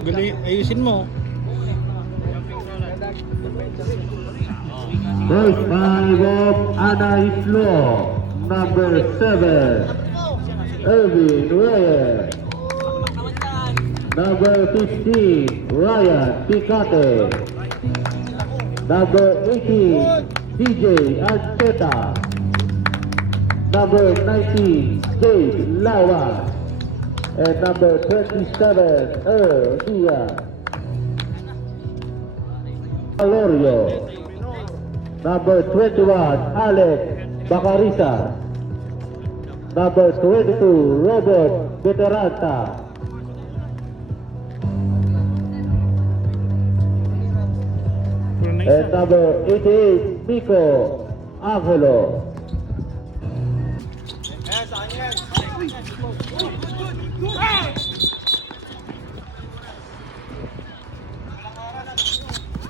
Gali, ayusin mo. First by Rob Ana Islo, number seven. Irvin Reyes. Number 15, Ryan Picate. Number 18, DJ Arteta. Number 19, Jade Lawa. And number 27, Er Diaz. Valorio. Number 21, Alex Bacarisa. Number 22, Robert Veteranta. And number 88, Nico Angelo.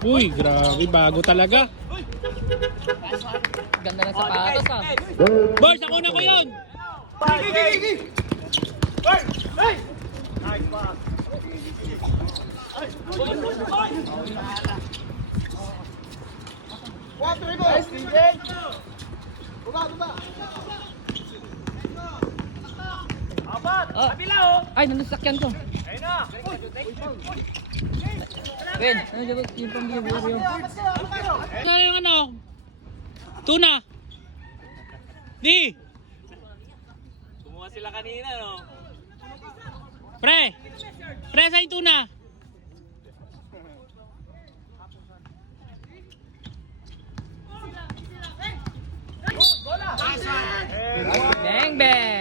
Uy, grabe, bago talaga. Ganda ng sapatos ah. Boys, ako na ko yun! Oh. Ay, nandun sa sakyan ko. Ben, ano ba? Yung pang yun. Ano yung ano? Tuna! Di! Kumuha sila kanina, no? Pre! Pre, sa yung tuna! Bang, bang!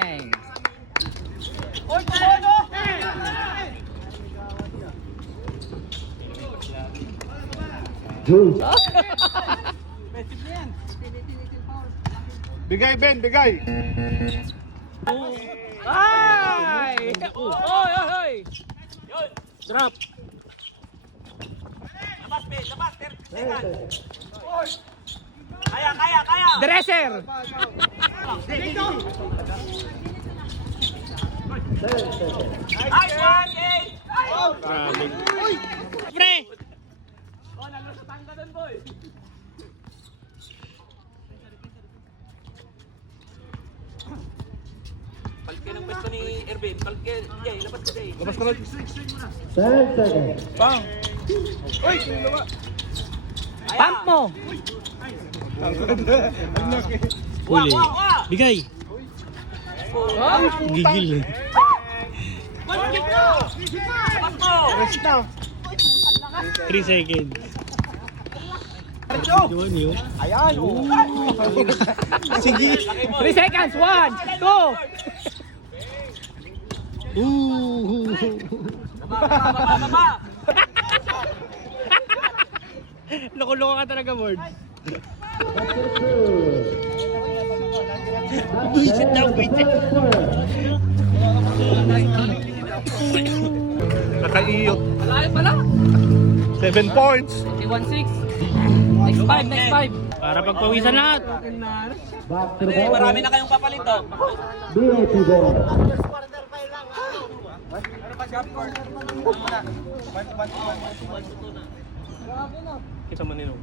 Juice. Bigay, Ben, bigay. Ay! Oy, oy, oy! Drop! Labas, Ben, labas, ter, teka. Kaya, kaya, kaya. Dresser! Nice one, eight. Grabe. Pre! Palke ng pwesto ni Ervin. Palke, Jay, labas ka, Jay. Labas ka na. 10 seconds. Bang! Pump mo! Wah, Huli. wah, wah. Bigay! Gigil eh. Labas mo. Rest na. 3 seconds. Ayan. Sige! 3 seconds! 1, 2! Ooh! Loko-loko ka talaga, Ward. Buisit na, buisit. Nakaiyot. Malayo pala! 7 points. 21-6. Next 5, next 5. Para pagpawisan lahat. Eh, ball. marami na kayong papalito. BAT ball. Kita man nino.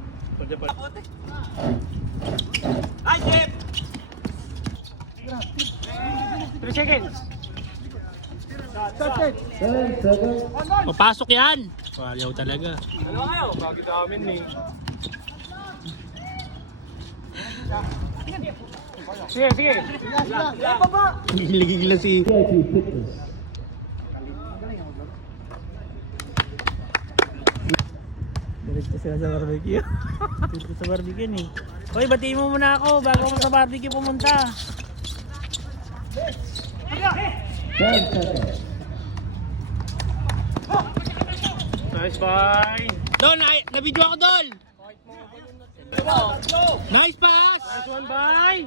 Ay, Jeff. 3 seconds. 10 seconds. Papasok yan! Walaw talaga. Ano kayo? Bagi namin ni. Sige, sige. Giligig lang si... Diretso sila sa barbecue. Dito sa barbecue eh. Hoy, batiin mo muna ako bago ako sa barbecue pumunta. 10 seconds. Nice bye. Dol, na nabidyo ako, Dol! Nice pass! Nice one bye.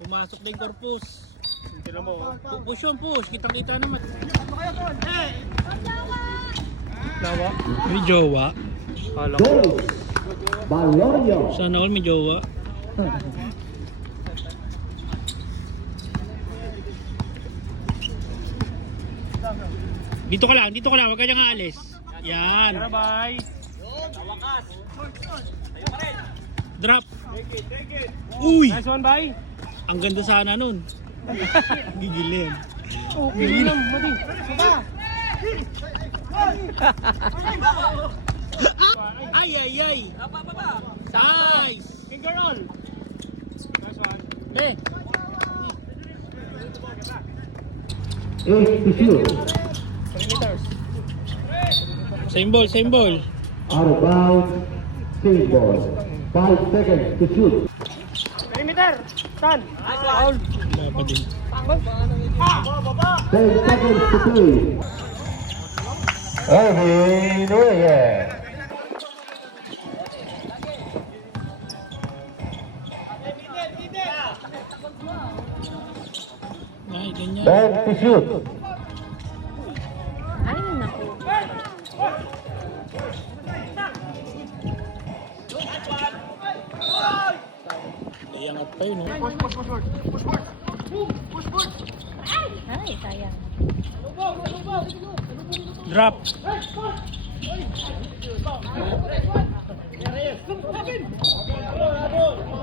Pumasok na yung corpus. Tingnan mo. oh. Pu- Push yun, push. Kitang-kita naman. Lawa. May jowa. Kala ko. Valorio. Sana all may jowa. Dito ka lang, dito ka lang, huwag ka niyang aalis. Yan. Tara, bye. Drop. Uy! Nice one, bye. Ang ganda sana nun. Gigilin. Okay, lang, mati. Ay, ay, ay. Nice. Finger roll. Nice one. Eh, Eight to same ball, same ball. Out of bounds. Same ball. Five seconds to shoot. Perimeter. Stand. Foul. Wala pa din. Ten seconds to play. Reyes. Ay, ganyan. To shoot. Iangat yun, oh. Ay, sayang. Drop.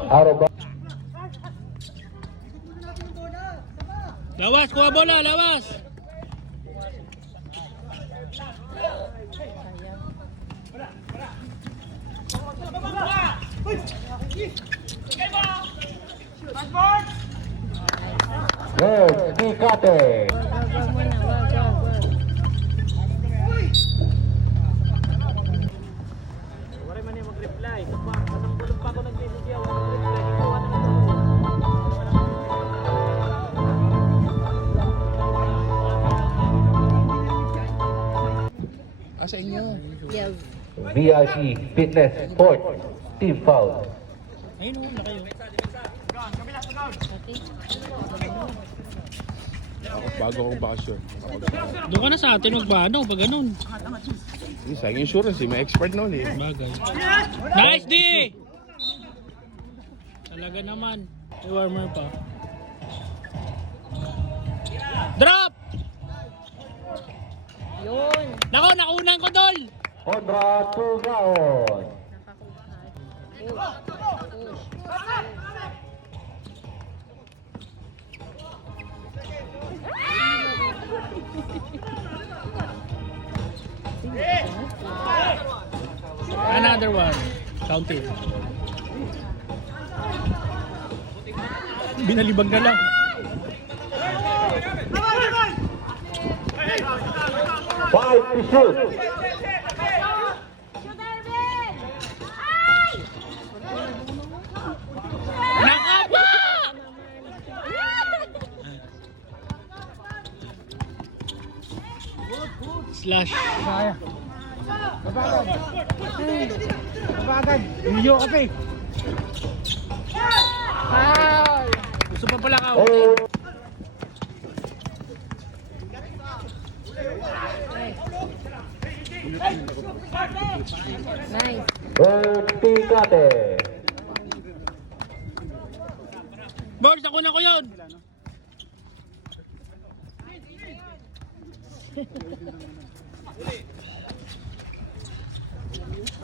Bounds. Lawas, kuha bola, lawas. Good. Kikate. Wala man yung mag-reply. Kasambulog pa ako nag-message yan. Wala na lang. Yeah. VIP Fitness Sport. Team foul. Ayun, na kayo. Okay. Bago akong bakasyon. Doon ka na sa atin, huwag ba? Ano, pag ganun. Yung sa insurance, eh, may expert noon eh. Bagay. Nice, D! Talaga naman. May warmer pa. Drop! Yun. Nako, nakunan ko, Dol! Kontra Tugaon. Another one. Count it. Binalibag na lang. Five to shoot. Slash. Bagad. Iyo ka pa eh. Gusto pa pala ka. Eight. Nice. Board, ako na ko yun.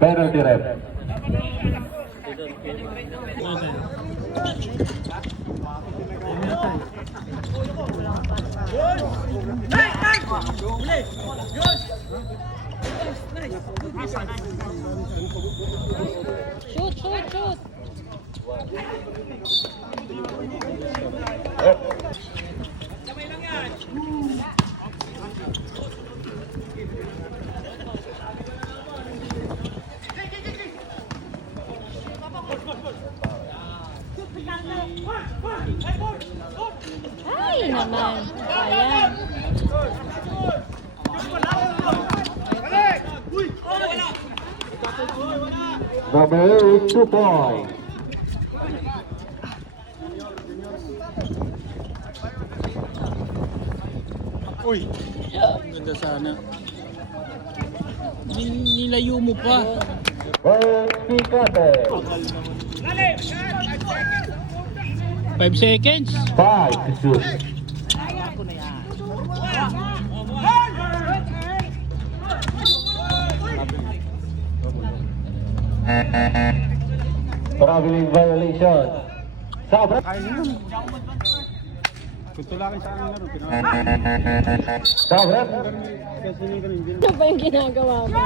Penalty rep. Shoot, shoot, shoot. naman. Ayan. Double two point. Uy, ganda sana. Nilayo mo pa. Oh, Picate. Dale, 5 seconds. 5 seconds. Traveling violation. Sobra. Sobra. Ano ba yung ginagawa mo?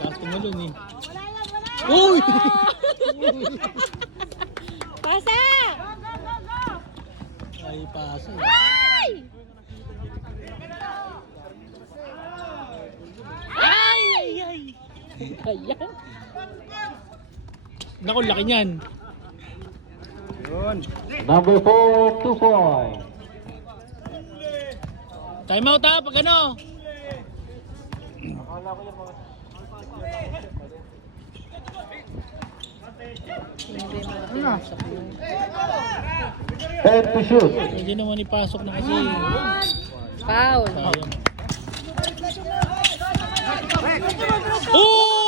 Lakas tumalon eh. Uy! Pasa! Ay, pasa. eh. Ay! Ay! Ay! Ay! Ayan. Naku, laki niyan. Number 4, 2 points. Time out ha, pag ano. Ten to shoot. Pwede naman ipasok na kasi. Foul. Sayang. Oh!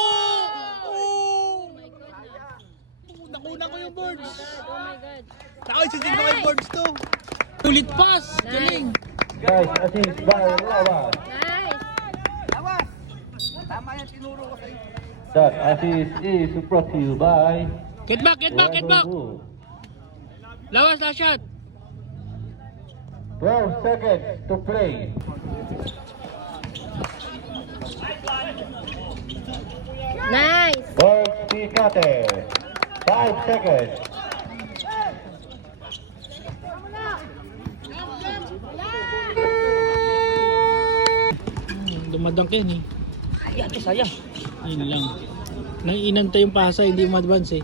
Oh! Nakuna ko yung boards. Oh my God. Ako, isisin ko yung boards to. Ulit pass. Galing. Guys, assist by Lawas. Nice. That assist is brought to you by Get back, get back, get back. Lawas na shot. 12 seconds to play. Nice. Bertie Cutter. 5 seconds. Dumadang yan eh. Ayan, eh, sayang. Yun lang. Nang inantay yung pasa, hindi mo advance eh.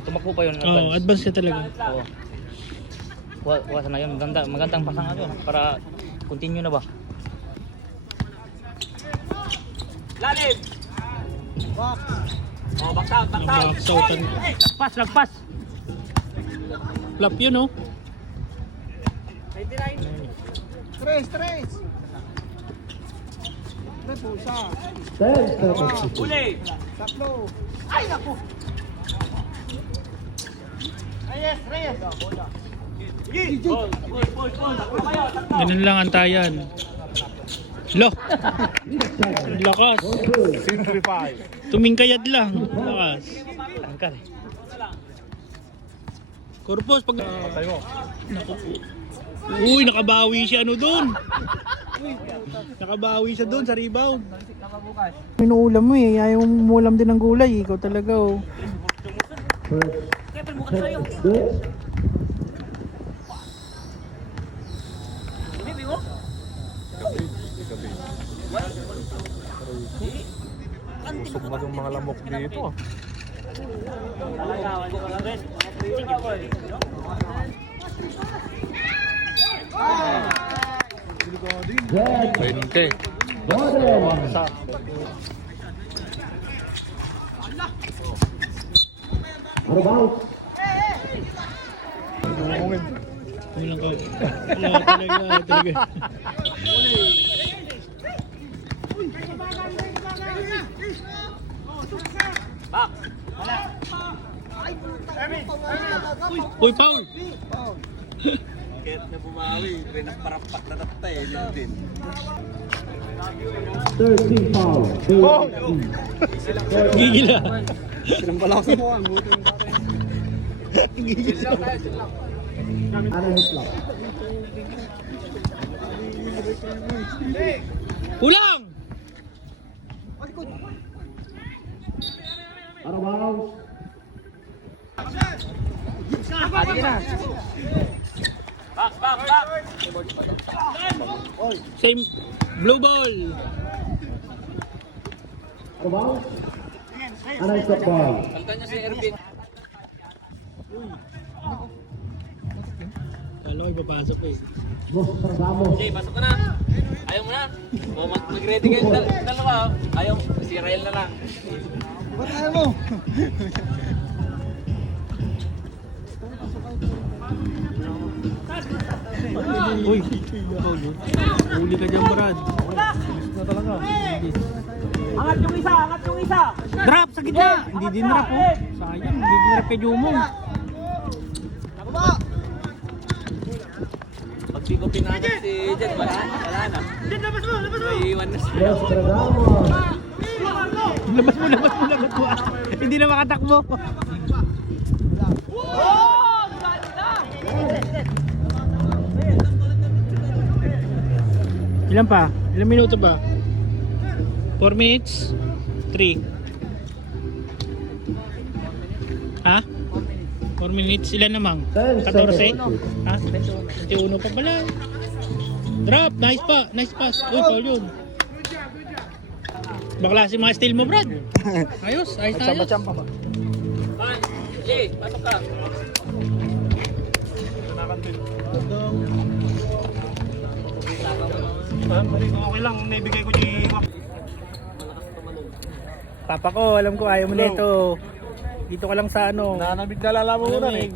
Tumakbo pa yun. Oo, oh, advance ka talaga. Oo. Wa, wa na yun. Maganda, magandang pasang ano. Para continue na ba? Lalim! Oh, bakta, bakta! Nabaksotan. Lagpas, lagpas! Flap yun oh. Ten seconds to shoot. Uli! Ganun lang ang tayan. Lo! Lakas. Simplify. Tumingkayad lang. Lakas. Tangkal. Corpus, pag... Naku. Uy, nakabawi siya ano doon. Nakabawi siya doon sa rebound. Minuulam mo eh. Ayaw mo umulam din ng gulay. Ikaw talaga oh. Usog na yung mga lamok dito. ah. Jack 20. Gordon. Out of bounds. Walang ka. Wala talaga. talaga. Uy, foul! Kahit na bumawi, pinaparapak na tatay, yun din. 13 foul. Gigil ah. Ano yung flop? Kulang! Out of bounds. Back, back, back! Same. Blue ball. Ano yung stop ball? Kalta niya si Ervin. Kala ko ipapasok ko eh. Jay, pasok ka na. Ayaw mo na. O mag- mag-ready kayo dal dalawa. Ayaw, si Rael na lang. Uy, huli ka dyan, Brad. Angat yung isa, angat yung isa. Drop sa gitna! Hindi din drop, oh. Sayang, hindi din drop kay Jumong. Pag di ko pinangat si Jet, wala, wala na. Jet, labas mo, labas mo. Iiwan na siya. Nostradamus. Labas mo, labas mo, labas mo. ah. Hindi na makatakbo. Ilan pa? Ilang minuto ba? 4 minutes? 3 Ha? 4 minutes? Ilan namang? 10 14? seconds. Ha? 21 pa pala. Drop! Nice pa! Nice pass! Uy, foul yun. Bakla si mga steal mo, Brad. Ayos, ayos na ayos. Ah, Jay, pasok ka. Okay lang, naibigay ko ni Papa ko, alam ko ayaw mo nito. Dito ka lang sa ano. Nanamig na lalaban ko na eh.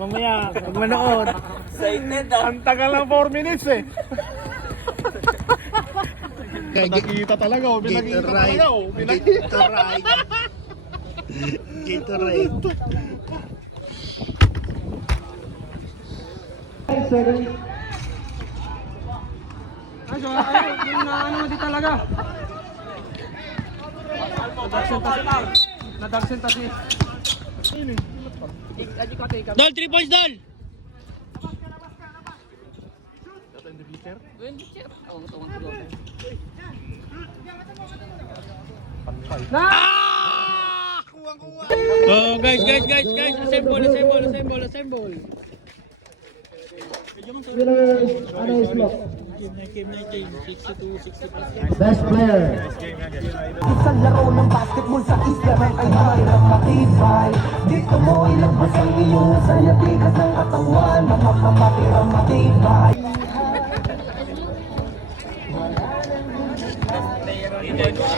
Mamaya, pag manood. Excited ah. Ang tagal lang 4 minutes eh. Pinakita talaga oh, pinakita talaga oh. Pinakita Ten seconds. Dol, 3 points, Dol! Oh, guys, guys, guys, guys, assemble, assemble, assemble, assemble. Ano is block? Game 19, 62, 60 Best player. Isang laro ng basketball sa isla ay mahirap matibay. Dito mo ilabas ang iyong saya, tigas ng katawan, makakapatira matibay. Thank you.